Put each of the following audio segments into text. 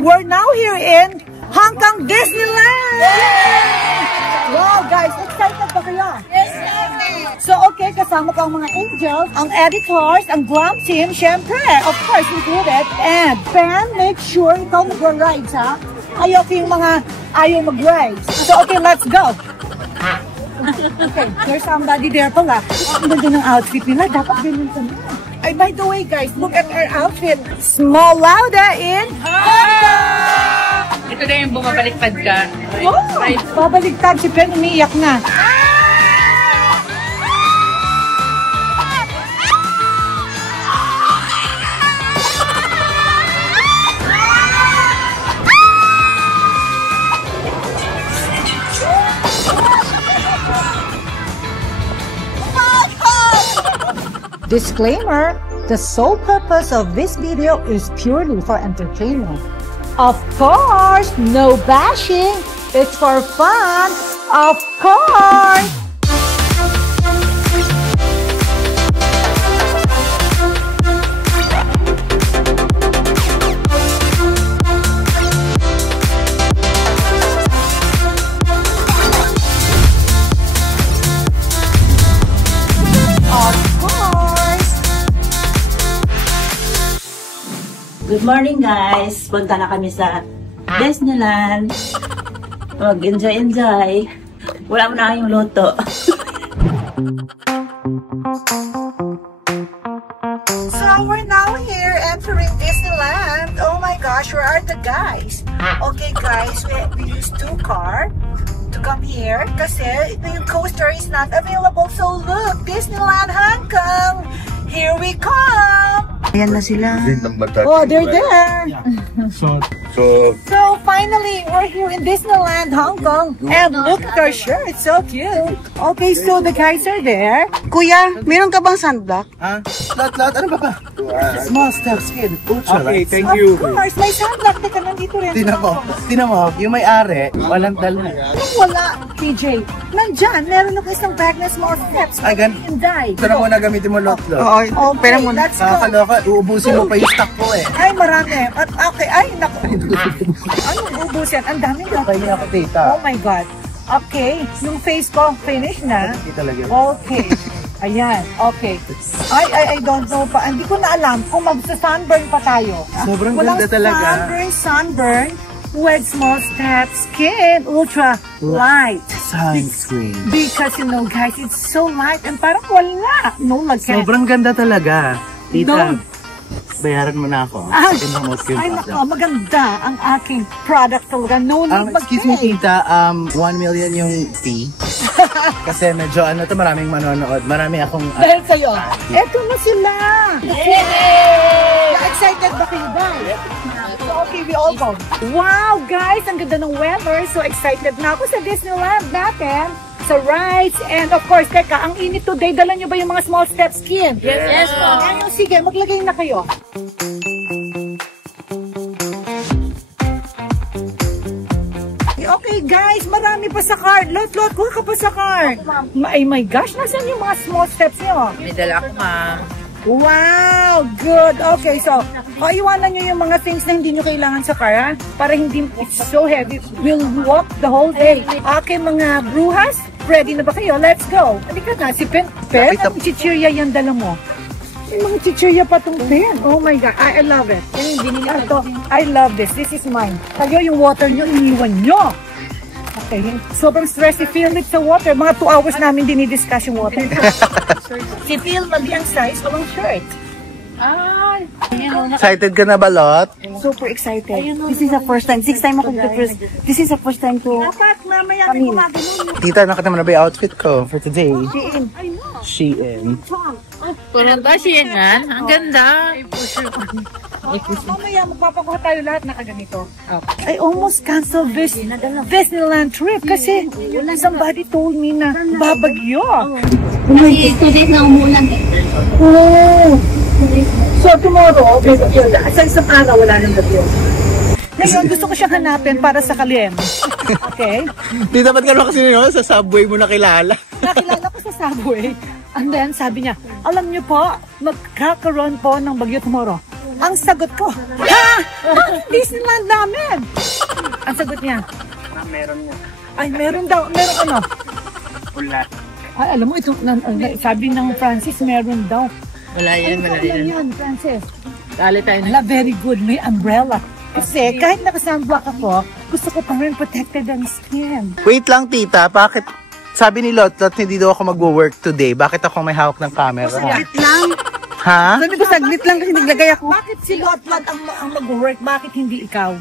We're now here in Hong Kong Disneyland! Wow, guys, excited ba kayo? Yes, so, okay, kasama ko ang mga angels, ang editors, ang glam team, syempre, of course, included. And, Ben, make sure ikaw mag-rides, ha? Ayaw ko yung mga ayaw mag-rides. So, okay, let's go! Okay, there's somebody there pala. Ang ganda ng outfit nila, dapat ganun sa nila. Ay, by the way, guys, look at our outfit. Small Lauda in Hong Kong! Ito na yung bumabaliktad ka. Oh, babaliktad si Ben, umiiyak na. Disclaimer, the sole purpose of this video is purely for entertainment. Of course, no bashing. It's for fun. Of course. Good morning, guys! Punta na kami sa Disneyland. Mag-enjoy. Wala mo na yung loto. So we're now here entering Disneyland. Oh my gosh, where are the guys? Okay guys, we used 2 cars to come here kasi yung coaster is not available. So look, Disneyland Hong Kong! Here we come! Ayan na sila. Oh, they're there! So finally, we're here in Disneyland Hong Kong. And look at our shirt, so cute. Okay, so the guys are there. Kuya, meron ka bang sunblock? lahat, ano ba? Small steps, kid. Okay, thank Of you. course, may sunblock. Teka, nandito rin. Tinan mo, yung may-ari, walang dala. Wala, TJ. Nandyan, meron ako isang bag na small steps. Ay, Hindi. ito na muna gamitin mo lot-lot. Oo, Okay, let's go. Kakaloka, uubusin mo pa yung stock ko eh. Ay, marami. Okay, ay, naku. Anong ubus yan? Ang dami na. Kaya ako, tita. Oh my God. Okay, yung face ko, finish na. Hindi talaga. Okay. Ayan, okay. I don't know pa. Hindi ko na alam kung magsa-sunburn pa tayo. Sobrang Walang ganda talaga. sunburn with small steps, skin, ultra light. Sunscreen. Because, you know, guys, it's so light and parang wala. No, Sobrang ganda talaga. Tita, No. bayaran mo na ako. Ay, nako, maganda ang aking product talaga. No need Excuse me, tita, 1 million yung fee. Kasi medyo maraming manonood. Marami akong... Dahil sa'yo, eto na sila! Yay! Excited ba kayo ba? Okay, we all go. Wow, guys! Ang ganda ng weather. So excited na ako sa Disneyland natin. Sa rides. And of course, teka, ang init today. Dala nyo ba yung mga small steps, Kim? Yes, po. Ayun, sige, maglagay na kayo. Okay guys, marami pa sa car. Lot, kuha ka pa sa car. Ay my gosh, nasan yung mga small steps nyo? May dala ako, ma'am. Wow, good. Okay, so, iwanan nyo yung mga things na hindi nyo kailangan sa car, ha? Para hindi, it's so heavy. We'll walk the whole day. Okay, mga brujas, ready na ba kayo? Let's go. Halika na, si Pen, ang chichirya yan dala mo. May mga chichirya pa itong Pen. Oh my God, I love it. I love this. This is mine. Kayo yung water nyo, iniwan nyo. Okay, sobrang stressy feel it sa water. Mga 2 hours namin dinidiscuss yung water. Si Phil, mag-young size, walang shirt. Ay! Excited ka na ba, Lot? Super excited. This is the first time. 6 time ako dito first. This is the first time to... Dapat mamaya may gumagano. Tita, nakita mo na ba yung outfit ko for today? Shein. Kulanta siya yan. Ang ganda. Mamaya magpapakuha tayo lahat na kaganito. I almost canceled this Disneyland trip kasi somebody told me na babagyo. May 2 days na umulan. Oh! So tomorrow, sa isang araw wala nang bagyo. Ngayon, gusto ko siyang hanapin para sa Kaliem. Okay? Tita, ba't ka naman kasi nyo? Sa subway mo nakilala. Nakilala ko sa subway. And then, sabi niya, alam niyo po, magkakaroon po ng bagyo tomorrow. Ang sagot ko, ha? Disneyland namin! Ang sagot niya? Meron nga. Ay, meron daw. Meron ano? Wala. Ay, alam mo, ito, sabi ng Francis, meron daw. Wala yan, wala yan. Yan, Francis. Dali tayo na. Wala, very good. May umbrella. Kasi kahit naka-sunblock ako, gusto ko pa rin protected ang skin. Wait lang, tita. Bakit? Sabi ni Lotlot, hindi daw ako mag-work today. Bakit ako may hawak ng camera? Saglit lang. Ha? Sabi ko, saglit lang kasi naglagay ako. Bakit si Lotlot ang mag-work? Bakit hindi ikaw?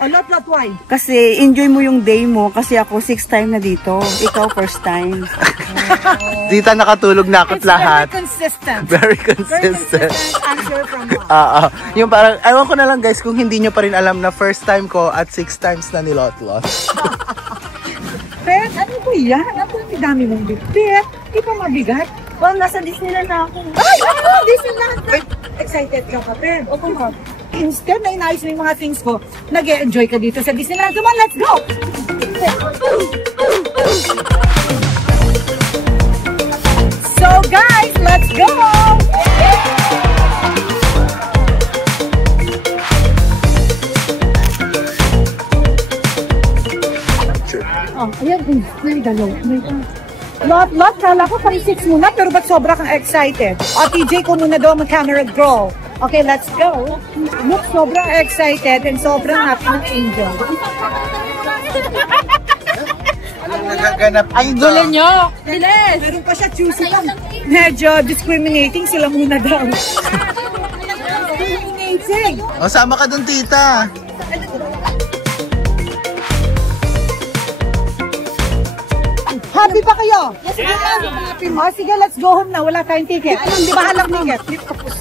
O, Lotlot, why? Kasi enjoy mo yung day mo kasi ako 6th time na dito. Ikaw first time. Tita, nakatulog na ako't It's lahat. very consistent. Very Very consistent. consistent answer from Mom. Oo. Yung parang, ewan ko na lang guys, kung hindi nyo pa rin alam na first time ko at 6 times na ni Lotlot. Pero ano ba yan? Ang dami mong bibit. Di pa mabigat? Well, nasa Disneyland na ako. Ay, ano? Disneyland na. Excited ka pa, Ben. O kung instead na inayos mo yung mga things ko, nag-e-enjoy ka dito sa Disneyland. Come on, let's go! So guys, let's go! Oh, ayan, may dalaw. Lot, kala ko pang 6 muna, pero ba't sobra kang excited? O, TJ ko muna daw mag-camera girl. Okay, let's go. Look, sobrang excited and sobrang happy ng Angel. Nagaganap dito. Ang gulo nyo! Bilis! Meron pa siya choosy lang. Medyo discriminating sila muna daw. Discriminating! O, sama ka dun, tita. Happy pa kayo? Yes! Oh, sige, let's go home na. Wala tayong ticket. Di ba halang ticket?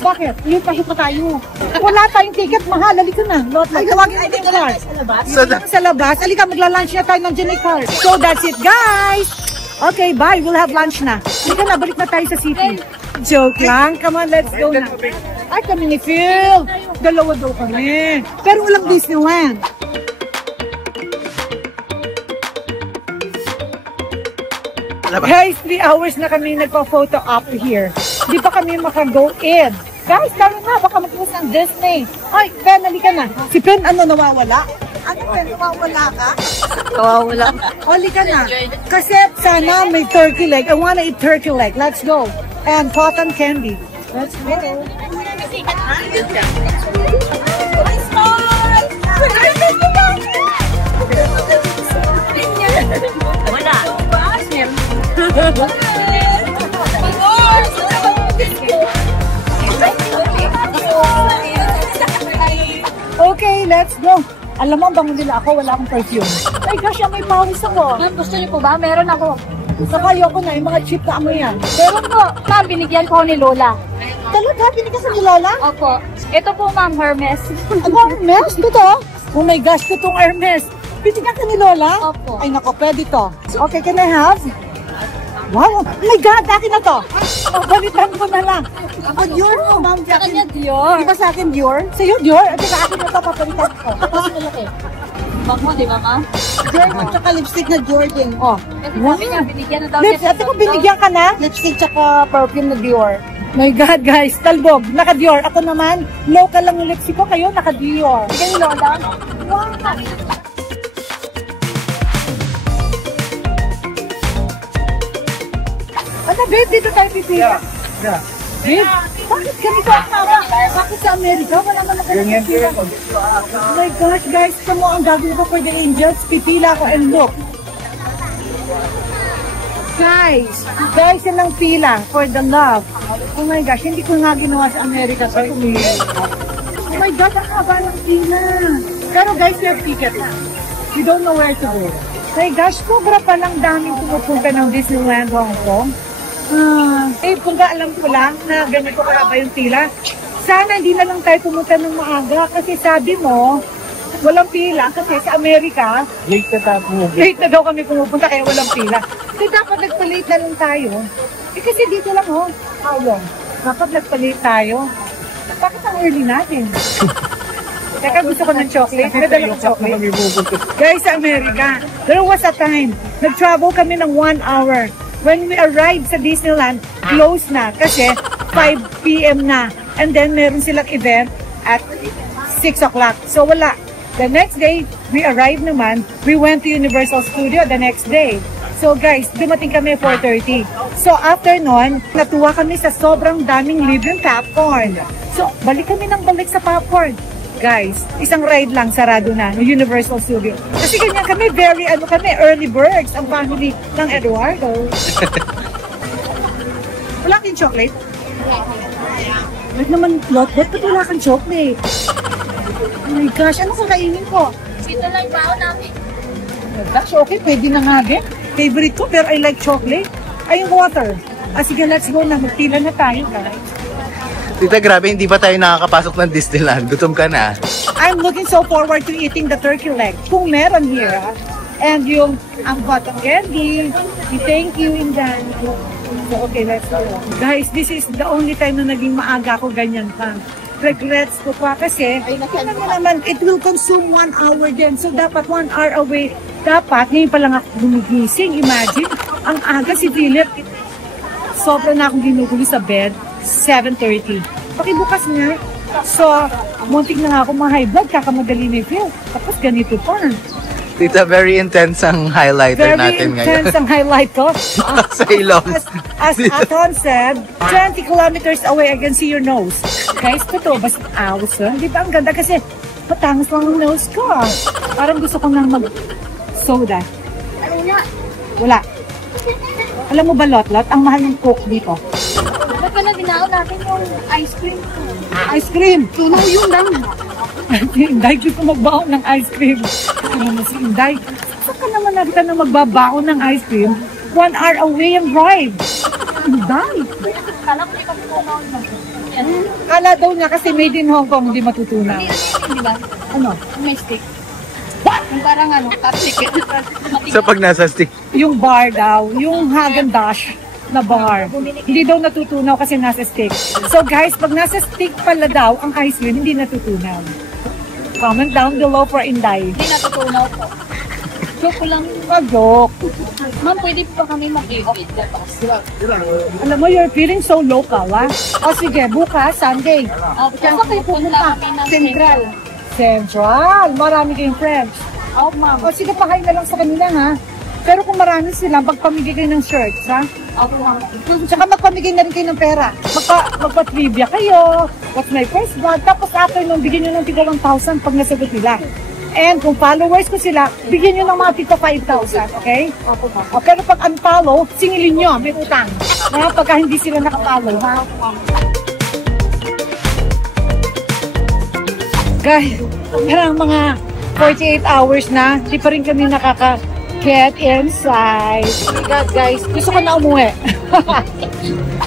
Bakit? Yung pahi pa tayo. Wala tayong ticket. Mahal. Halika na. Ay, tawagin natin yung car. So, Sa labas. Halika, magla-lunch na tayo ng Jenny car. So, that's it, guys. Okay, bye. We'll have lunch na. Halika na, balik na tayo sa city. Joke lang. Come on, let's go na. Ay, kami ni Phil. Dalawa daw kami. Pero walang Disneyland. Guys, 3 hours na kami nagpa-photo up here. Di pa kami maka-go in. Guys, kami na, baka mag-iwas ng Disney. Ay, Ben, halika na. Si Ben, ano, nawawala? Ano, Ben, nawawala ka? Kawawala. Halika na. Kasi sana may turkey leg. I wanna eat turkey leg. Let's go. And cotton candy. Let's go. Okay, let's go. Alam mo, bango nila ako, wala akong perfume. Ay gosh, may pawis ako. Ma'am, gusto niyo po ba? Meron ako. Saka ayoko na, yung mga cheap na amoy yan. Meron po. Ma'am, binigyan ko ni Lola. Talaga, binigyan sa ni Lola? Opo. Ito po, ma'am, Hermes. Ano, Hermes? Totoo? Oh my gosh, totoong Hermes. Binigyan ka ni Lola? Opo. Ay nako, pwede to. Okay, can I have? Wow, oh my God, akin na to. Oh, balitan ko na lang. Ako Dior mo, ma'am. Sa kanya, Dior. Di ba sa akin Dior? Sa'yo Dior? At saka akin na to, papalitan ko. Tapos malaki. Bango, di ba, ma'am? Dior, tsaka lipstick na Jordan. Oh. Kasi sabi niya, binigyan na daw At saka binigyan ka na? Lipstick tsaka perfume na Dior. My God, guys, talbog, naka-Dior. Ako naman, local lang yung lipstick ko. Kayo, naka-Dior. Sige, Lola. Wow. Ano, babe, dito tayo pipila. Yeah. Babe, bakit ganito ang tama? Bakit sa Amerika? Wala naman ako pipila. Oh my gosh, guys, ito mo ang gagawin ko for the angels. Pipila ko and look. Guys, yan ang pila for the love. Oh my gosh, hindi ko nga ginawa sa Amerika. So, oh my God, ang haba ng pila. Pero guys, you have ticket na. You don't know where to go. Oh my gosh, sobra palang daming pumupunta ng Disneyland Hong Kong. Kung alam ko lang na ganito kahaba yung pila, sana hindi na lang tayo pumunta ng maaga kasi sabi mo, walang pila kasi sa Amerika, late na daw kami pumupunta kaya walang pila. So dapat nagpa-late na lang tayo. Kasi dito lang how long? Dapat nagpa-late tayo. Bakit ang early natin? Teka, gusto ko ng chocolate. May dala ko chocolate. Guys, sa Amerika, there was a time, nag-travel kami ng 1 hour. When we arrived sa Disneyland, close na kasi 5 p.m. na. And then meron silang event at 6 o'clock. So wala. The next day, we arrived naman. We went to Universal Studio the next day. So guys, dumating kami 4:30. So after nun, natuwa kami sa sobrang daming libreng popcorn. So balik kami ng balik sa popcorn. Guys, isang ride lang, sarado na, ng Universal Studio. Kasi ganyan kami, early birds, ang family ng Eduardo. Wala kang chocolate? Ba't naman, Lot, ba't wala kang chocolate? Oh my gosh, ano kakainin ko? Dito lang bao namin. That's okay, pwede na nga din. Favorite ko, pero I like chocolate. Ay, yung water. Sige, let's go na. Magpila na tayo, guys. Tita, grabe, hindi ba tayo nakakapasok ng Disneyland? Gutom ka na. I'm looking so forward to eating the turkey leg. Kung meron here, and yung ang cotton candy. Thank you, Indan. So, okay, let's go. Guys, this is the only time na naging maaga ko ganyan pa. Regrets ko pa kasi, tingnan mo naman, it will consume 1 hour din. So, dapat 1 hour away. Dapat, ngayon pa lang ako gumigising. Imagine, ang aga si Philip. Sobra na akong ginugulo sa bed. 7:30. Pakibukas nga. So, muntik na nga ako ma-high blood. Kakamadali na Phil. Tapos ganito pa. Tita, very intense ang highlighter natin ngayon. Very intense ang highlight ko. Sa ilong. As Aton said, 20 kilometers away, I can see your nose. Guys, totoo ba sa awas yun? Di ba ang ganda kasi patangos lang ang nose ko. Parang gusto ko nang mag-soda. Wala. Alam mo ba, Lot, ang mahal ng Coke dito. Ba't pala binao natin yung ice cream? Ice cream! Tunaw yun lang. Si Inday, gusto magbaon ng ice cream. Ano mo si Inday? Saan ka naman nakita na magbabaon ng ice cream? 1 hour away ang drive. Inday! Kala ko ikaw tunaw na. Kala daw niya kasi made in Hong Kong, hindi matutunaw. Di ba? Ano? May stick. Yung parang top-ticket. Sa pag nasa stick. Yung bar daw, yung Häagen-Dazs na bar. Hindi daw natutunaw kasi nasa stick. So guys, pag nasa stick pala daw, ang ice cream, hindi natutunaw. Comment down below for Inday. Hindi natutunaw po. Joke lang. Mag-joke. Ma'am, pwede po kami mag-i-off. Alam mo, you're feeling so local, ha? O sige, bukas, Sunday. Saan ba kayo pupunta? Central. Central. Marami kayong friends. Oh, ma'am. O sige, pahay na lang sa kanila, ha? Pero kung marami sila, magpamigay kayo ng shirts, ha? Opo, ma'am. Tsaka magpamigay na rin kayo ng pera. Magpa-trivia kayo. What's my first bag? Tapos after nung, bigyan nyo ng tiga 1,000 pag nasagot nila. And kung followers ko sila, bigyan nyo ng mga tiga 5,000, okay? Opo, ma'am. O, pero pag unfollow, singilin nyo, may utang. Na pagka hindi sila nakapollow, ha? Guys, parang mga 48 hours na, di pa rin kami nakaka-get inside. Oh my God, guys, gusto ko na umuwi.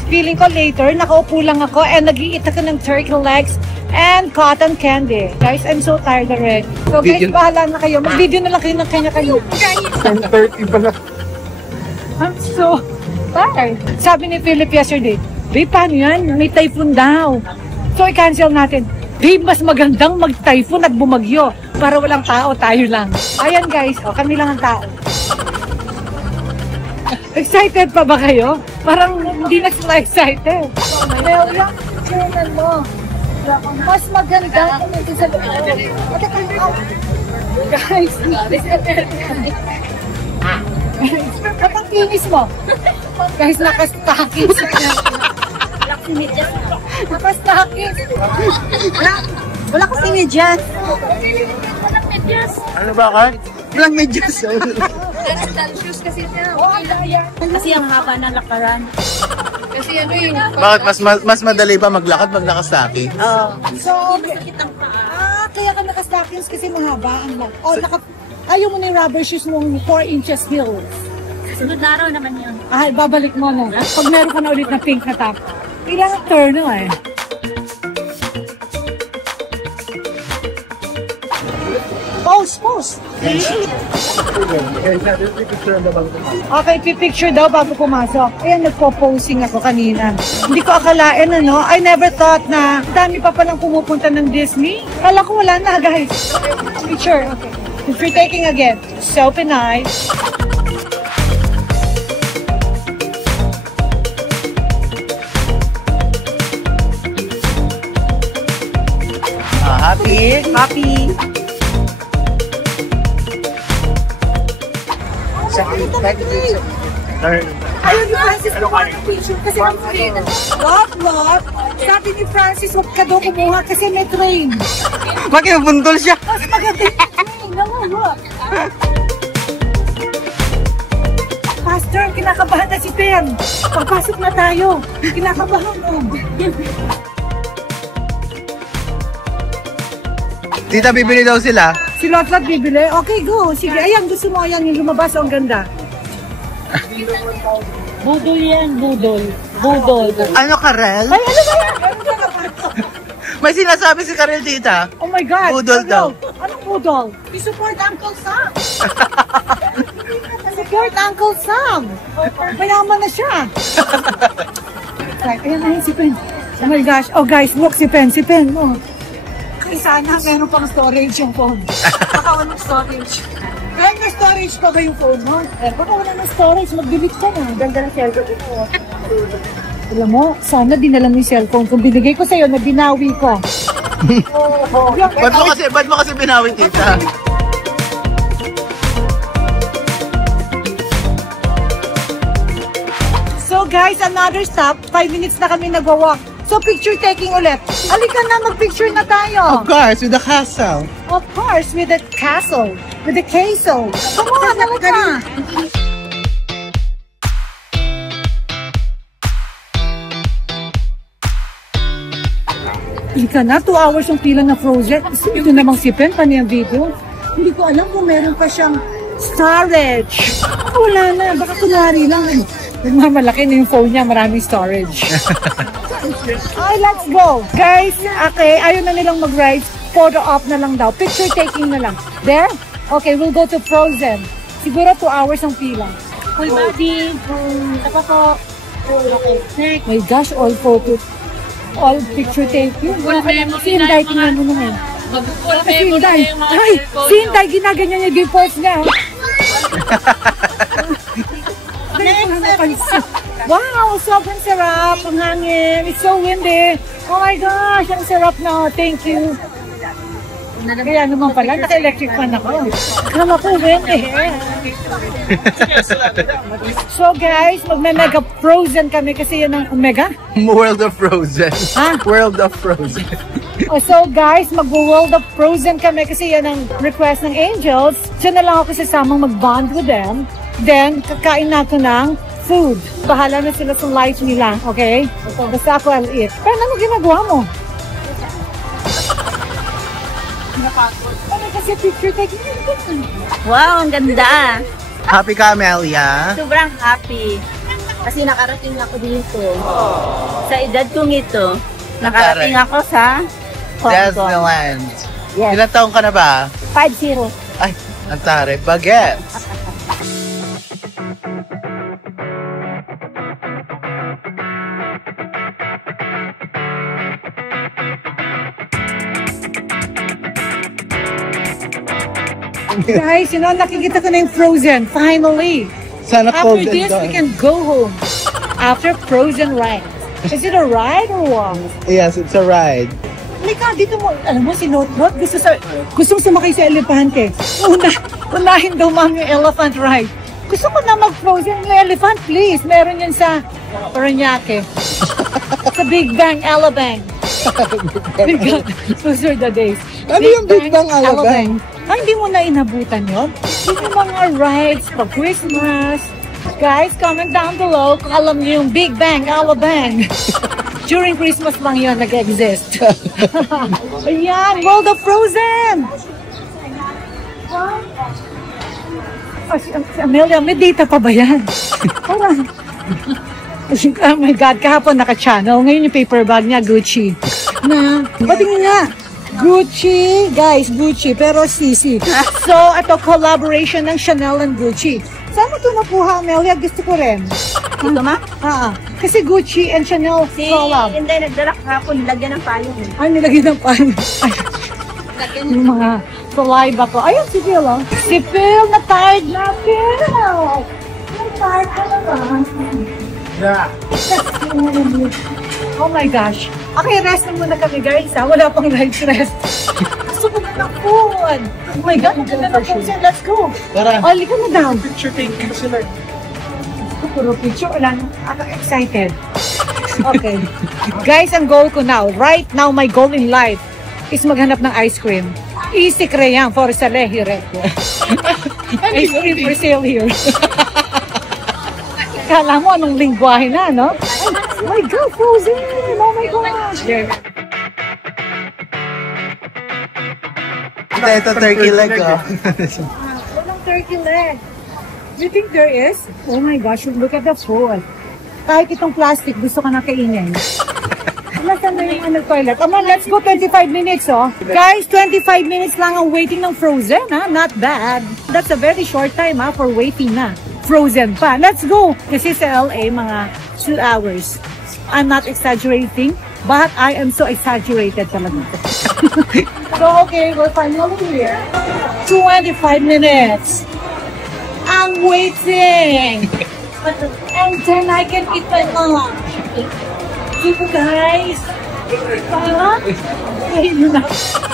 Feeling ko later, nakaupo lang ako and nag-iit ako ng turkey legs and cotton candy. Guys, I'm so tired already. So guys, bahala na kayo. Mag-video na lang kayo ng kanya-kanya. 10:30 pala. I'm so tired. Sabi ni Philip yesterday, babe, paano yan? May typhoon daw. So, i-cancel natin. Babe, mas magandang mag-typhoon at bumagyo para walang tao, tayo lang. Ayan guys, kami lang ang tao. Excited pa ba kayo? Parang hindi na sila excited. Mel, yung channel mo. Mas maganda kung ito sa loob. Guys, ba't ang kinis mo? Guys, nakastakis. Nakastakis. Wala ko sinedyas. Walang medyas. Ano ba, Kart? Walang medyas. Parang shoes kasi siya. Kasi ang haba na lakaran. Kasi ano yung... Bakit? Mas madali ba maglakad maglakastaki? So, kaya ka nakastakis kasi mahaba ang lak. Ayaw mo na yung rubber shoes mong 4 inches heels. Sunod na araw naman yun. Babalik mo na. Pag meron ka na ulit na pink na top. Ilang turn no eh. Pause. Okay, pipicture daw bago pumasok. Ayan, nagpo-posing ako kanina. Hindi ko akalain, I never thought na dami pa palang pumupunta ng Disney. Kala ko wala na, guys. Picture, okay. Picture taking again. So nice. Okay, copy. Ayaw ni Francis kumuha ng picture kasi ang train. Lot. Sabi ni Francis, huwag ka daw kumuha kasi may train. Bakit mabundol siya? Mas maganda yung train. Look. Pastor, kinakabahan na si Pen. Pagpasok na tayo. Kinakabahan mo. Tita, bibili daw sila. Si Lot bibili? Okay, go. Sige, ayan, gusto mo. Ayan, yung lumabas. Ang ganda. Budol yan, budol. Ano, Karel? Ay, ano ba yan? May sinasabi si Karel, tita. Oh my God. Budol daw. Anong budol? I-support Uncle Sam. Support Uncle Sam. Mayaman na siya. Ayan na yun si Pen. Oh my gosh. Oh guys, look si Pen. Oh. Kaya sana meron pang storage yung phone. Baka walang storage. Kaya may storage pa ba yung phone mo? Baka wala ng storage, mag-delete ka na. Ganda ng cellphone ito. Alam mo, sana dinala mo yung cellphone. Kung binigay ko sa'yo, na binawi ko. Ba't mo kasi binawi, tita? So guys, another stop. 5 minutes na kami nagwa-walk. So picture taking ulit. Halika na, mag-picture na tayo. Of course, with the castle. Of course, with the castle. With the queso. Come on, halika. Halika na, 2 hours yung pila na project. Ito namang si Pen, paano yung video? Hindi ko alam kung meron pa siyang storage. Wala na, baka kunwari lang. Nagmamalaki na yung phone niya, maraming storage. Ay, let's go. Guys, okay, ayaw na nilang mag-ride. Photo op na lang daw. Picture taking na lang. There? Okay, we'll go to Frozen. Siguro 2 hours ang pila. Full body. Apa po? Okay. My gosh, all photo. All picture taking. Wala ka naman. Si Inday, tingnan mo naman. Mag-full Si memo na Inday. yung mga Ay, cellphone si Inday, ginaganyan niya yung post niya. Wow, sobrang sarap. Ang hangin. It's so windy. Oh my gosh, ang sarap na. Thank you. Kaya naman pala, naka-electric fan ako. Kama ko, windy. So guys, magme-mega Frozen kami kasi yan ang mega. World of Frozen. Ha? World of Frozen. So guys, mag-World of Frozen kami kasi yan ang request ng Angels. Diyan na lang ako sasamang mag-bond with them. Then, kakain natin ng food. Bahala na sila sa life nila, okay? Basta ako I'll eat. Pero ano ginagawa mo? Ano kasi picture taking? Wow, ang ganda. Happy ka, Amelia? Sobrang happy. Kasi nakarating ako dito. Sa edad kong ito, nakarating ako sa Hong Kong. Disneyland. Yes. Ilang taong ka na ba? 5-0. Ay, ang tare. Bagets. Guys, you know, nakikita ko na yung Frozen. Finally. Sana After cold this, doon. we can go home. After Frozen ride. Is it a ride or what? Yes, it's a ride. Halika, dito mo. Alam mo, si Notebot, gusto sumakay sa elepante. Unahin daw ma'am yung elephant ride. Gusto ko na mag-Frozen yung elephant, please. Meron yan sa Paranaque. Sa Big Bang, Alabang. Those are the days. Ano yung Big Bang, Alabang? Ay, hindi mo na inabutan yun? Yung mga rides pag Christmas. Guys, comment down below kung alam niyo yung Big Bang, Alabang. During Christmas lang yun nag-exist. Ayan, World of Frozen! Oh, si Amelia, may data pa ba yan? Parang, oh my God, kahapon naka-channel. Ngayon yung paper bag niya, Gucci. Na, patingin nga. Gucci, guys, Gucci, pero Sisi. So, ito, collaboration ng Chanel and Gucci. Saan mo ito nakuha, Amelia? Gusto ko rin. Ito ma? Kasi Gucci and Chanel collab. Hindi, nagdala kahapon, nilagyan ng payong. Ay, nilagyan ng pan. Yung mga saliva ko. Ayun, si Phil, oh. Si Phil, na-tired na, Phil! Na-tired ka na ba? Yeah. Oh my gosh. Okay, rest na muna kami, guys, ha? Wala pang rides rest. ng food. Oh my God, ang ganda ng food. Let's go. Tara. Oli ka na down. Picture taking ko sila. Puro picture. Wala na. Ako excited. Okay. Guys, ang goal ko now, right now, my goal in life is maghanap ng ice cream. Easy kreyang for sa lehiret. Ice cream for sale here. Kala mo anong lingwahe na, no? Oh my God, frozen! Oh my gosh! Ito, turkey leg, oh. Walang turkey leg. Do you think there is? Oh my gosh, look at the food. Kahit itong plastic, gusto ka na kainin. Nasaan na yung toilet? Come on, let's go 25 minutes, oh. Guys, 25 minutes lang ang waiting ng frozen, ha? Not bad. That's a very short time, ha, for waiting na. Frozen pa. Let's go! Kasi sa LA, mga 2 hours. I'm not exaggerating, but I am so exaggerated talaga. So, okay, we're finally here. 25 minutes. I'm waiting. And then I can eat my lunch. You guys.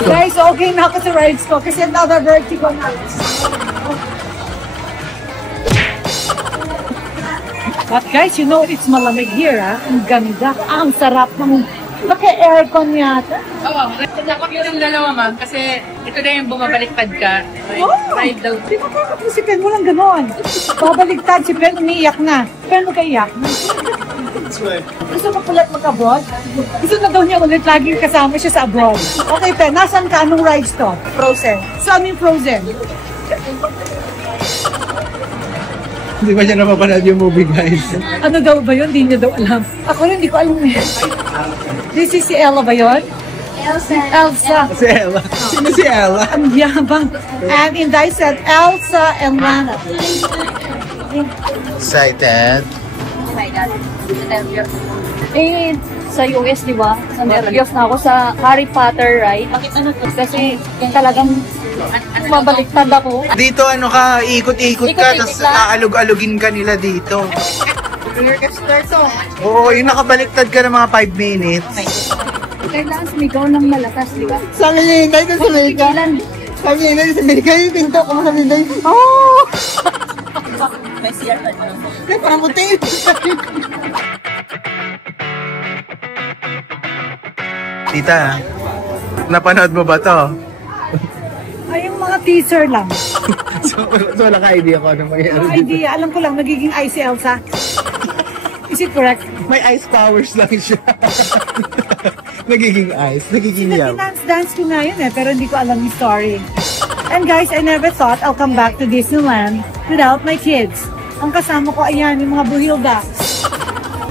Guys, okay na ako sa rides ko kasi another vertigo na. But guys, you know, it's malamig here, ha? Ang ganda. Ang sarap ng naka-aircon yata. Oo, dapat yung dalawa, ma'am. Kasi ito na yung bumabaliktad ka. Ride daw. Di ba kakap si Pen? Walang ganon. Babaliktad si Pen, umiiyak na. Pen, magkaiyak na. Gusto mo ulit mag-abroad? Gusto na daw niya ulit laging kasama siya sa abroad. Okay, Pen, nasan ka? Anong rides to? Frozen. Saan yung Frozen? Hindi ba siya napapanood yung movie, guys? Ano daw ba yun? Hindi niya daw alam. Ako rin, hindi ko alam eh. This is si Ella ba yun? Elsa. Si Ella. Sino si Ella? Ang yabang. And Inday said, Elsa and Lana. Excited. Oh my God. Eh, sa US, di ba? Sa nervyos na ako sa Harry Potter, right? Kasi talagang mabaliktad ako. Dito ano ka, ikot-ikot ka, tapos aalog-alugin ka nila dito. Oo, yung nakabaliktad ka ng mga 5 minutes. Kailangan sumigaw ng malakas, di ba? Sabi niya, hindi ko sumigaw. Sabi niya, sumigaw yung pinto ko, sabi niya. Oh! May CR pa naman. May panamuti. Tita, napanood mo ba to? Ay, yung mga teaser lang. So wala ka idea ko ano mangyayari Yung dito. idea, alam ko lang, nagiging ice si Elsa. Is it correct? May ice powers lang siya. Nagiging ice, nagiging yaw. Dance ko nga yun eh, pero hindi ko alam yung story. And guys, I never thought I'll come back to Disneyland without my kids. Ang kasama ko, ayan, yung mga buhildas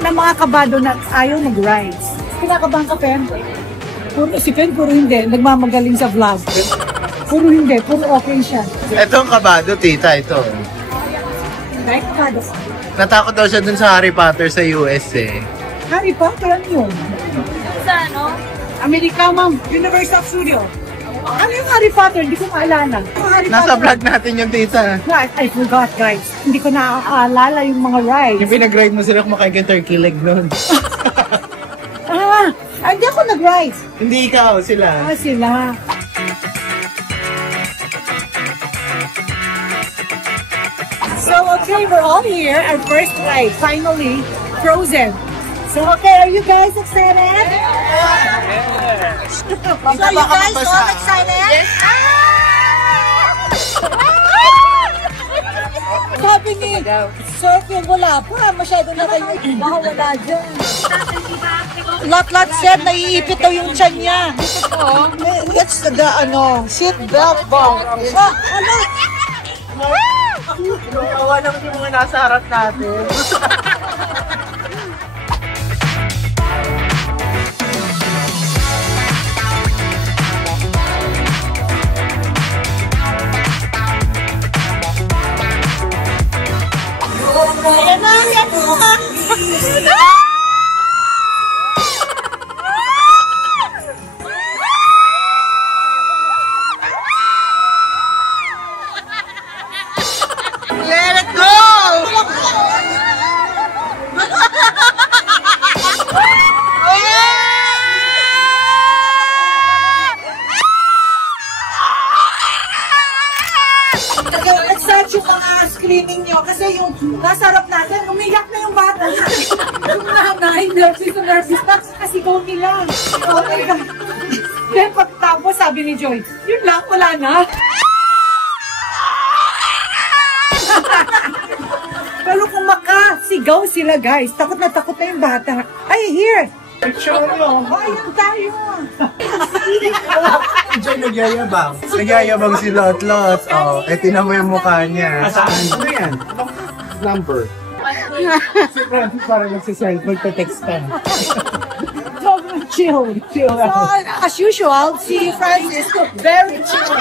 na mga kabado na ayaw mag-rides. Kinakabahan ka, Pen? Si Pen, puro hindi. Nagmamagaling sa vlog. Puro hindi, puro okay siya. Ito ang kabado, tita, ito. Dahil kabado. Natakot daw siya dun sa Harry Potter sa US eh. Harry Potter, ano yun? Sa ano? America, ma'am. Universal Studio. Ano yung Harry Potter? Hindi ko maalala. Nasa vlog natin yung tita. I forgot, guys. Hindi ko naaalala yung mga rides. Yung pinag-ride mo sila kumakain kang turkey leg nun. Hindi ako nag-rides. Hindi ikaw, sila. Sila. So, okay, we're all here. Our first ride, finally, Frozen. So, okay, are you guys excited? Yes! So, you guys all excited? Yes! Sabi ni Sophie, wala pa. Masyado na kayo. Baka wala dyan. Lot said, naiipit daw yung tiyan niya. It's the, seat belt bong. Ano? Kawawa naman yung mga nasa harap natin. Ayan na, yan po. Let it go! nag-start yung mga screening nyo kasi yung nasa harap natin, umiyak na yung bata. Yung nanay, nervous na kasi go nila. Oh my God. Then pagtapos, sabi ni Joy, yun lang, wala na. Pero kung makasigaw sila guys, takot na yung bata. Ay, here! Picture nyo. Ayun tayo! Diyan nagyayabang. Nagyayabang si Lot. Oh, tinan mo yung mukha niya. Ano yan? Number. Si Francis parang nagsiselfie, magte-text ka. Chill. So, as usual, si Francis, very chill.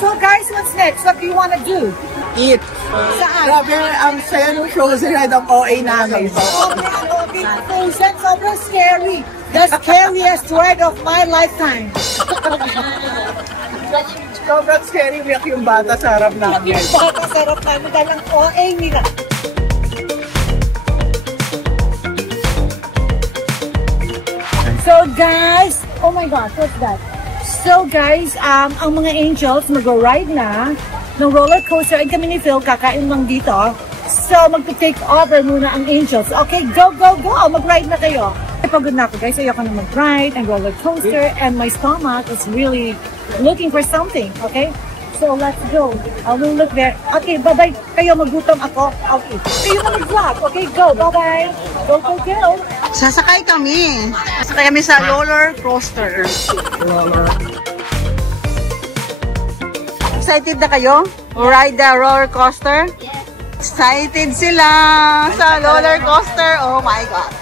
So guys, what's next? What do you want to do? Eat. Saan? Grabe, ang saya ng Frozen Ride ang OA namin. Frozen, sobrang scary. The scariest ride of my lifetime. Sobrang scary react yung bata sa harap namin. Yung bata sa harap namin dahil ang OA nila. So guys, oh my God, what's that? So guys, ang mga angels mag-ride na ng roller coaster. Ay kami ni Phil, kakain lang dito. So mag-take over muna ang angels. Okay, go! Mag-ride na kayo. Pagod na ako guys, ayoko na mag-ride and roller coaster and my stomach is really looking for something. Okay, so let's go. I will look there. Okay, bye-bye. Kayo, magutom ako. Okay, kayo na mag-vlog. Okay, go. Bye-bye. Go. Sasakay kami. Sasakay kami sa roller coaster. Excited na kayo? Ride the roller coaster? Excited sila sa roller coaster. Oh my God.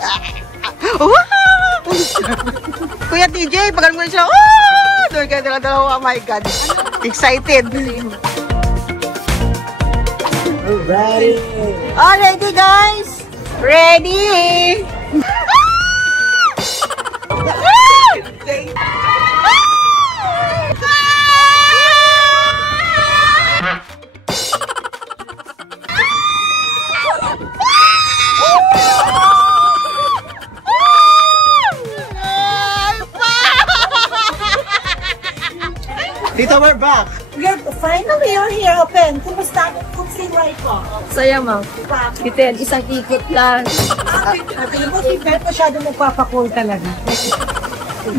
Kuya TJ, pag mo siya. Doon ka dalawa. Oh my God. Excited. Ready? All ready, guys? Ready? Tita, we're back. Finally, you're here, Open. Kumusta? Kumusta yung ride ko? Saya, ma'am. Bitin, isang ikot lang. Alam mo, si Pet masyado magpapakul talaga.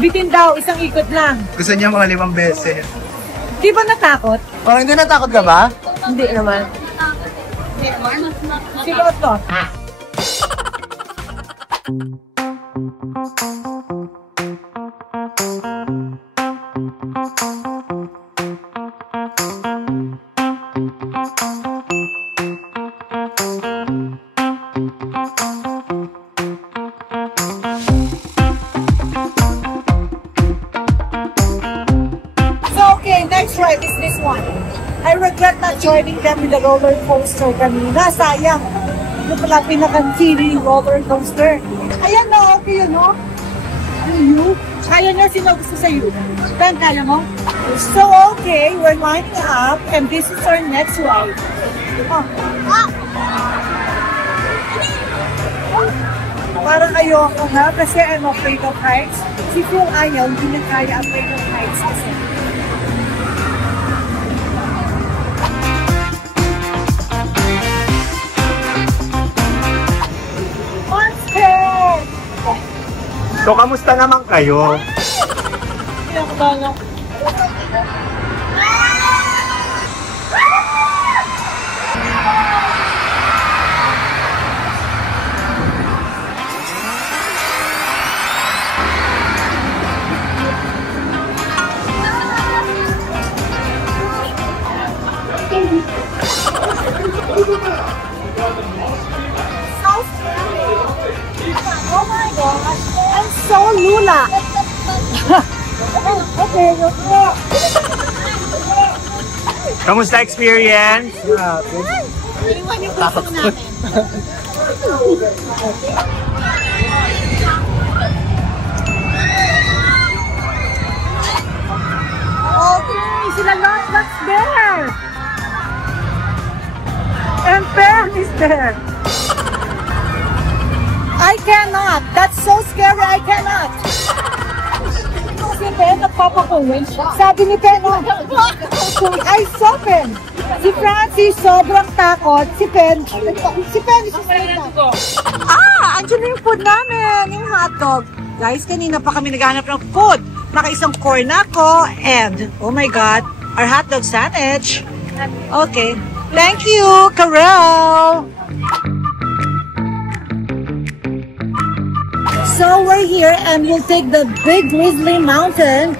Bitin daw, isang ikot lang. Gusto niya mga 5 beses. Di ba natakot? Oh, hindi natakot ka ba? Hindi naman. Siguro to. Next ride is this one. I regret not joining them in the roller coaster kanina. Sayang. Ito pala pinakantiri roller coaster. Ayan na, okay yun, no? You? Kaya niya, sino gusto sa'yo? Ben, kaya mo? So, okay, we're lining up and this is our next ride. Parang ayoko ha, kasi I'm afraid of heights. Si Phil ayaw, hindi niya kaya afraid of heights kasi. So, kamusta naman kayo? Oh my gosh, I'm so Lula. Okay, Kamusta experience? Takot. okay, sila Lot's there. And Ben is there. I cannot. That's so scary. I cannot. Si Ben, nagpapakuwin. Sabi ni Ben, I saw Ben. Si Francis, sobrang takot. Si Pen susunod na. Andyan na yung food namin, yung hotdog. Guys, kanina pa kami naghahanap ng food. Nakaisang corn ako and, oh my God, our hotdog sandwich. Okay. Thank you, Karel. So we're here and we'll take the Big Grizzly Mountain.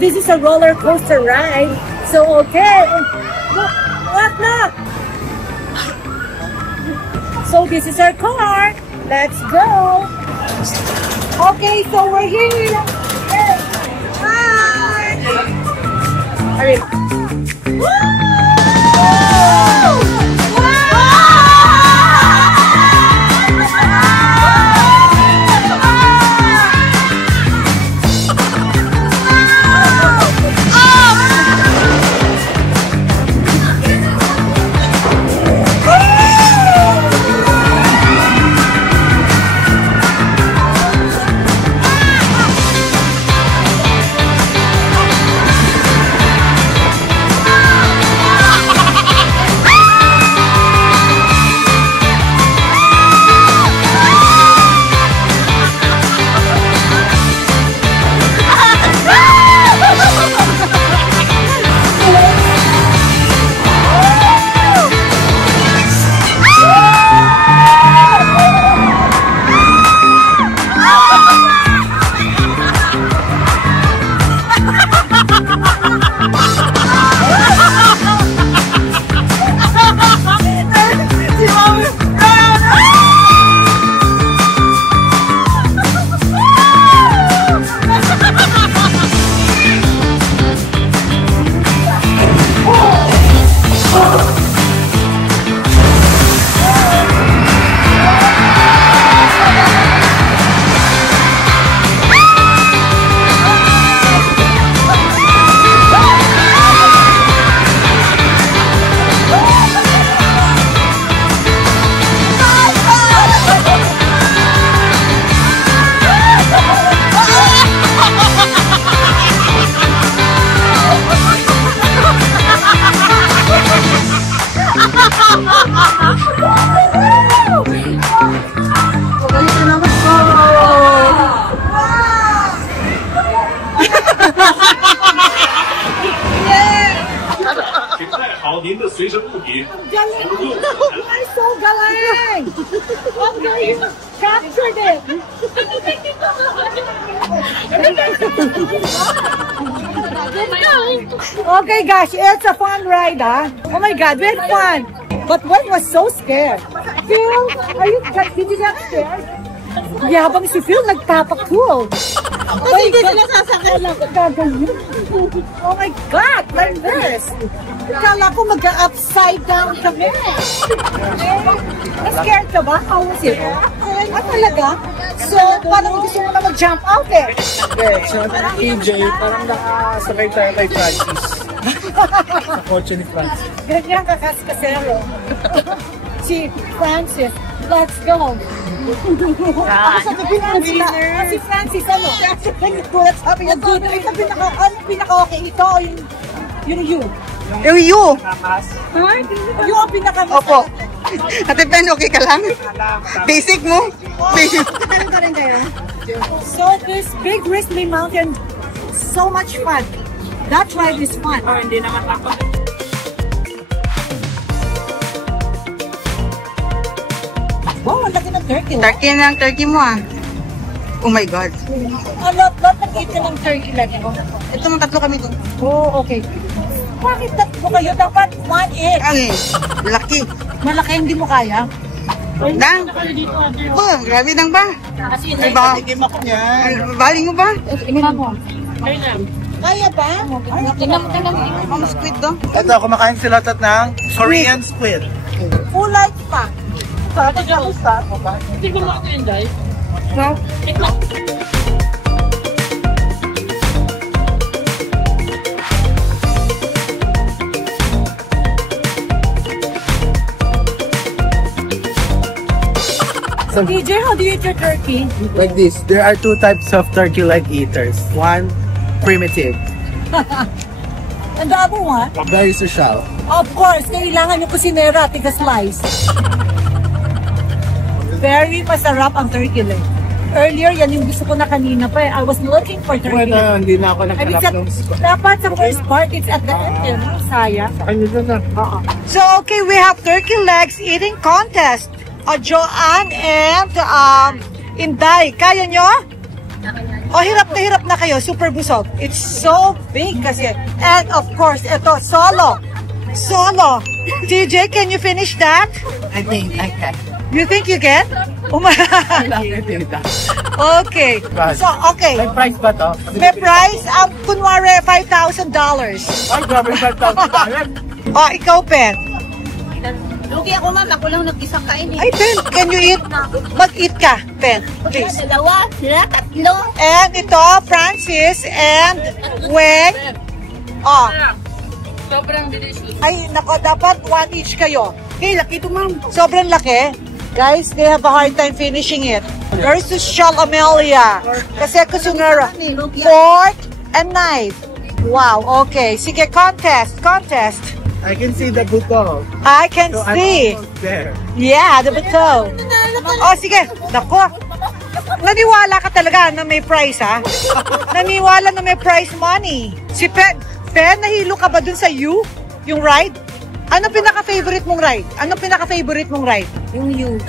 This is a roller coaster ride. So okay. What na? So this is our car. Let's go. Okay, so we're here. Hi. Galing! Ay, so galing! Okay, you captured it! Okay, gosh, it's a fun ride, huh? Oh my God, we had fun! But one was so scared. Phil, did you get scared? Yeah, habang si Phil nagtapak-cool. Hindi sila sasakay. Oh my God, like this! Kala ko mag-upside down kami. Na-scared ka ba? How was it? Ah, talaga? So, parang gusto mo na mag-jump out eh. Okay, so PJ, parang nakasakay tayo kay Francis. Sa kotse ni Francis. Ganyan kakaskasero. Si Francis, let's go. Si Francis, ano? Sabi niya, ano pinaka-okay ito? Yung you. Yung you. Yung ang pinaka-masarap. Opo. Ate Ben, okay ka lang? Basic mo? Basic. Meron ka rin kayo? So, this Big Grizzly Mountain, so much fun. That ride is fun. Oh, hindi naman ako. Wow, ang laki ng turkey. Turkey ng turkey mo ah. Oh my God. Lot nag-eat ka ng turkey lagi mo. Ito mga tatlo kami doon. Oh, okay. Bakit tatlo kayo? Dapat one each. Ay, laki. Malaki, hindi mo kaya? Dang. Oh, grabe dang ba? Ay ba? Baling mo ba? Tingnan mo. Kaya ba? Tingnan mo. Mama squid do. Ito, kumakain sila ng Korean squid. Full light pa. Sabi ka usta. Hindi ko maka-enjoy. No? DJ, how do you eat your turkey? Like this, there are two types of turkey leg eaters. One, primitive. And the other one, Very social. of course, kailangan yung kusinera, tiga-slice. Very masarap ang turkey leg. Earlier, yan yung gusto ko na kanina pa. I was looking for turkey leg. Hindi na ako I mean, naghanap ng spot. dapat sa first part, it's at the end. Sayang. So, okay, we have turkey legs eating contest. Joanne and Inday. Kaya nyo? O, hirap na kayo. Super busog. It's so big kasi. And of course, ito, solo. TJ, can you finish that? I think I can. You think you can? Okay. So, okay. May price ba to? May price, kunwari, $5,000. Ay, grabe, $5,000. O, ikaw, Pen. Lugi ako, ma'am. Ako lang nag-isang kain eh. Ay, Pen, can you eat? Mag-eat ka, Pen. Please. Dalawa, sila, tatlo. And ito, Francis and Weng. Oh, Sobrang delicious. ay, nako, dapat one each kayo. Okay, laki ito, ma'am. Sobrang laki. Guys, they have a hard time finishing it. Versus Shal Amelia. Kasi kusunera. Fork and knife. Wow, okay. Sige, contest. I can see the buto. I can So, I'm see. almost there. Yeah, the bato. Oh, sige. Nako. Naniwala ka talaga na may prize, ha? Naniwala na may prize money. Si Pen, nahilo ka ba dun sa U? Yung ride? Ano pinaka-favorite mong ride? Yung U.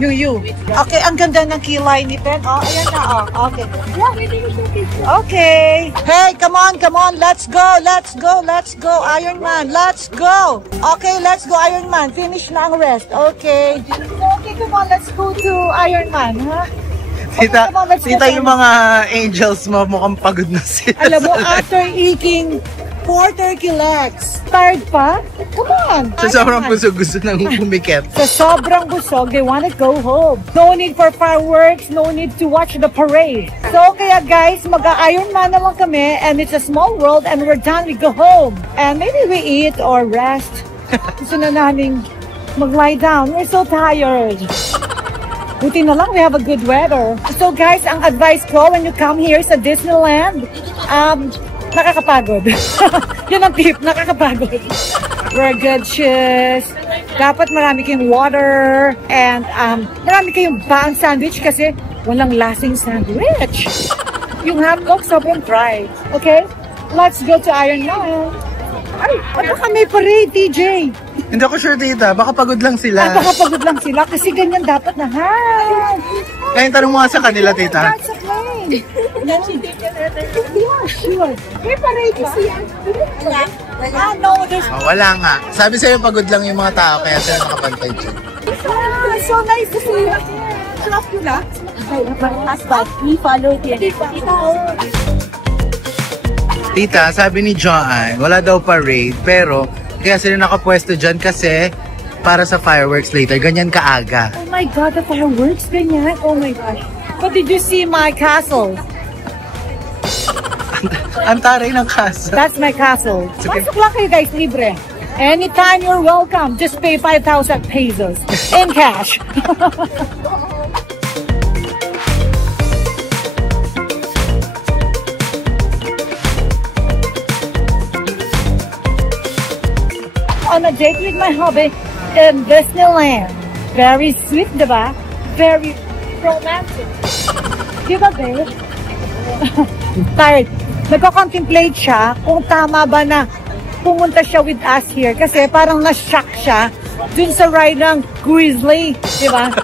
Yung U. Okay, ang ganda ng kilay ni Pen. Oh, ayan na. Oh, okay. Okay. Hey, come on. Let's go. Iron Man, let's go. Okay, let's go, Iron Man. Finish na ang rest. Okay. Okay, come on. Let's go to Iron Man, ha? Tita, come on, let's go tita to yung mga angels mo, mukhang pagod na sila. Alam mo, after eating 4 turkey legs, tired pa? Come on. Sa sobrang busog, gusto nang pumikit. Sa sobrang busog, they wanna go home. No need for fireworks, no need to watch the parade. So kaya guys, mag-Iron Man naman kami and it's a small world and we're done, we go home. And maybe we eat or rest. Gusto na namin mag-lie down. We're so tired. Buti na lang, we have a good weather. So guys, ang advice ko when you come here sa Disneyland, nakakapagod. Yun ang tip, nakakapagod. Wear good shoes. Dapat marami kayong water. And marami kayong bang sandwich kasi walang lasting sandwich. Yung hotdog sobrang dry. Okay? Let's go to Iron Man. Ay, baka may parade, TJ. Hindi ako sure, tita. Baka pagod lang sila. Baka pagod lang sila kasi ganyan dapat na. Hi! Ngayon, tanong mo nga sa kanila, tita. That's a plane. Yeah, sure. May parade ba? No, there's... Oh, wala nga. Sabi sa'yo, pagod lang yung mga tao, kaya sila nakapantay dyan. So nice to see you. Trust you na? Husband, we follow the Tita, sabi ni Joanne, wala daw parade, pero kaya sila nakapwesto dyan kasi para sa fireworks later. Ganyan kaaga. Oh my God, the fireworks ganyan. Oh my gosh. But did you see my castle? Ang taray ng casa. That's my castle. Okay. Pasok lang kayo guys, libre. Anytime you're welcome. Just pay 5,000 pesos in cash. On a date with my hubby in Disneyland. Very sweet, diba? Very romantic. Diba, babe? Tired. Nagko-contemplate siya kung tama ba na pumunta siya with us here kasi parang na-shock siya dun sa ride ng Grizzly, diba?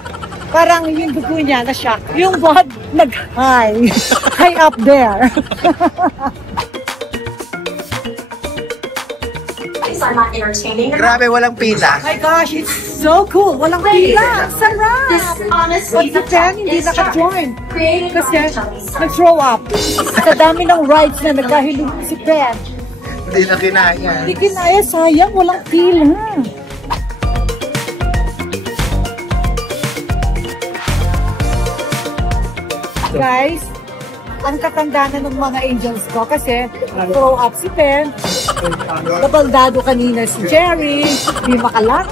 Parang yung dugo niya na-shock. Yung blood nag-high. High up there. Are not entertaining. Grabe, walang pila. Oh my gosh, it's so cool. Walang pila. Sarap. This honestly, But the fan hindi naka-join. created Kasi by nag-throw up. Sa dami ng rides na nagkahilog si Pen. Hindi na kinaya. Hindi kinaya, sayang. Walang pila. Guys, ang katanda na ng mga angels ko kasi throw up si Pen. Nabaldado kanina si Jerry, hindi makalakad.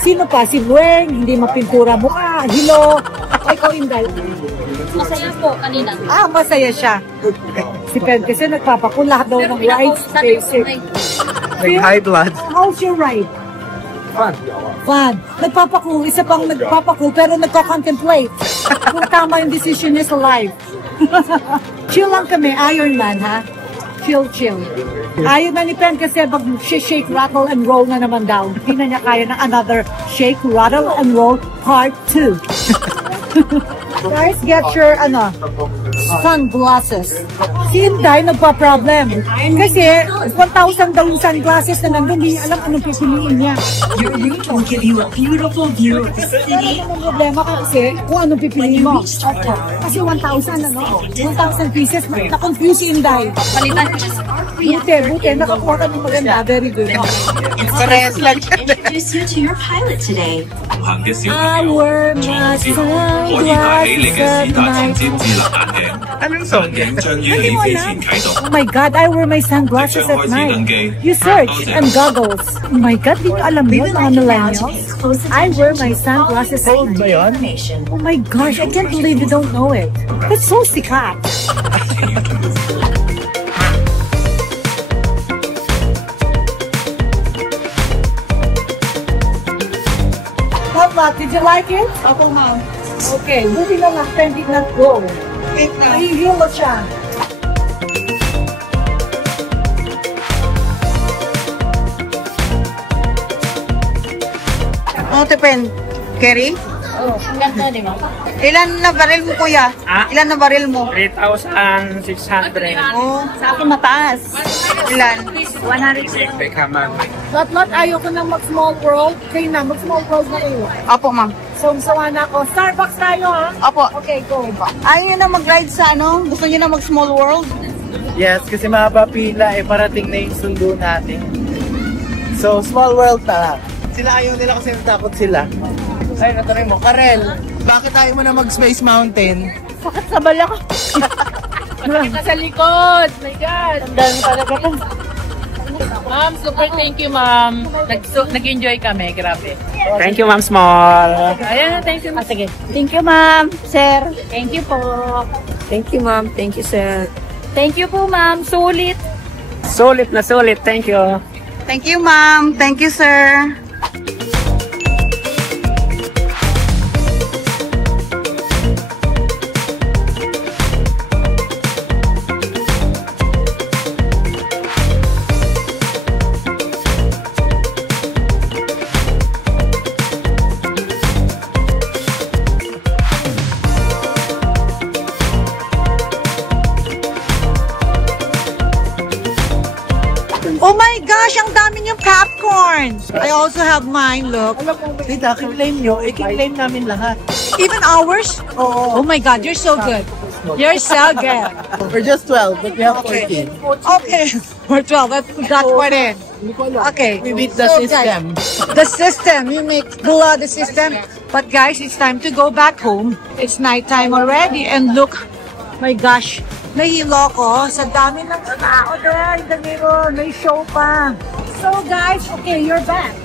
Sino pa? Si Weng, hindi mapintura mukha. Hilo. Ikaw, Inday. Masaya po kanina. Masaya siya. Si Pen kasi nagpapakul lahat daw ng rides. Basic. Like high blood. How's your ride? Fun. Nagpapakul. Isa pang nagpapakul pero nagko-contemplate. Kung tama yung decision niya sa life. Chill lang kami. Iron Man, ha? Chill. Ayaw na ni Pen kasi mag-shake, rattle, and roll na naman daw. Hindi na niya kaya ng another shake, rattle, and roll part 2. Guys, get your, sunglasses. Si Inday nagpa-problem. Kasi, 1,000 daw yung sunglasses na nandun, hindi niya alam anong pipiliin niya. Your route will give you a beautiful view of the city. Ang problema kasi, kung anong pipiliin mo. Kasi 1,000, 1,000 pieces, na-confuse si Inday. Palitan ko. Buti, nakakuha ka ng maganda. Very good. Parehas lang. Introduce you to your pilot today. 行嘅小 I 朋友 wear 坐 my 之後，可以戴起你嘅 sunglasses 史達 at 前瞻 night. 智能眼鏡， Anong song 眼鏡將於你飛前啟動。 Oh my God, I wear my sunglasses at night. You search and goggles. Oh my God, di ko alam yun, mga millennials. I wear my sunglasses at night. Oh my gosh, I can't believe you don't know it. That's so sikat. Mama, did you like it? Ako, ma'am. Okay, buti na lang, Pen did not go. Nahihilo siya. Ate Pen, Kerry? Oh, ang ganda, di ba? Ilan na baril mo, kuya? Ilan na baril mo? 3,600. Oh, sa akin mataas. Ilan? 100. Lot, ayoko nang mag-small world. Kayo na, mag-small world na kayo. Opo, ma'am. So, sawa na ako. Starbucks tayo, ha? Opo. Okay, go. Ayaw nyo na mag-ride sa Gusto nyo na mag-small world? Yes, kasi mahaba pila parating na yung sundo natin. So, small world na. Sila ayaw nila kasi natakot sila. Ay, natuloy mo. Karel, bakit ayaw mo na mag-Space Mountain? Bakit sa balak? Kita sa likod. My God. Dahil talaga ka. Ma'am, super thank you, ma'am. Nag-enjoy kami. Grabe. Thank you, Ma'am Small. Ayan, thank you. Sige. Thank you, ma'am. Sir. Thank you po. Thank you, ma'am. Thank you, sir. Thank you po, ma'am. Sulit. Sulit na sulit. Thank you. Thank you, ma'am. Thank you, sir. Oh my gosh, ang dami niyong popcorn. I also have mine, look. Tita, kinlaim nyo. Kinlaim namin lahat. Even ours? Oh my God, you're so good. You're so good. We're just 12, but we have 14. Okay. We're 12. That's what it. Okay. We beat the system. The system. You make the system. But guys, it's time to go back home. It's nighttime already. And look, my gosh, nahilo ko sa dami ng tao there in the mirror. May show pa. So guys, okay, you're back.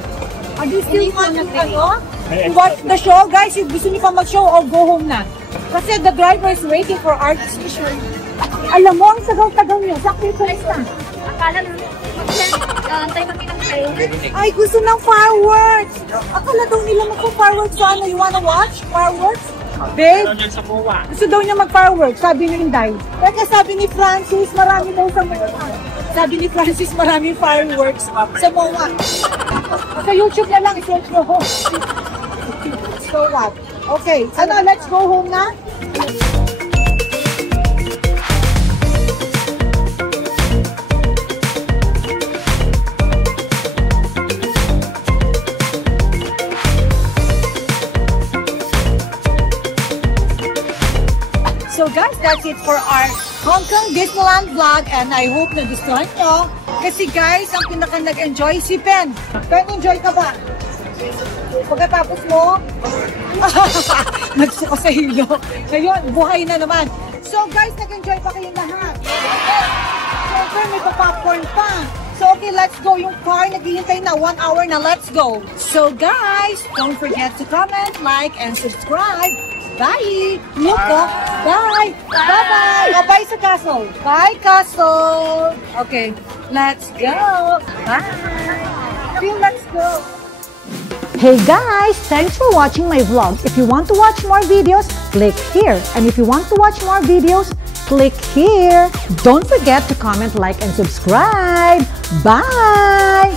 Are you still you watch the show? Guys, if gusto niyo pa mag-show, or go home na. Kasi the driver is waiting for our decision. Alam mo, ang sagal-tagal niyo. Sacrifice na. Akala na, antay na pinakayo. Ay, gusto ng fireworks. Akala daw nila magpo-fireworks sa ano. You wanna watch fireworks? Babe, gusto daw niya mag-fireworks, sabi ni Inday. Teka, sabi ni Francis, marami daw sa MOA. Sabi ni Francis, maraming fireworks sa MOA. Sa YouTube na lang, i-search mo ho. So what? Okay, ano, let's go home na? So guys, that's it for our Hong Kong Disneyland vlog and I hope nagustuhan nyo. Kasi guys, ang pinaka nag-enjoy si Pen. Pen, enjoy ka ba? Pagkatapos mo, nagsuko sa hilo. Ngayon, buhay na naman. So guys, nag-enjoy pa kayong lahat. Siyempre, may pa-popcorn pa. So okay, let's go. Yung car, naghihintay na 1 hour na. Let's go. So guys, don't forget to comment, like, and subscribe. Bye! Look, bye! Bye-bye! Oh, bye sa castle. Bye, castle! Okay, let's go. Bye! Let's go. Hey guys! Thanks for watching my vlog. If you want to watch more videos, click here. And if you want to watch more videos, click here. Don't forget to comment, like, and subscribe. Bye!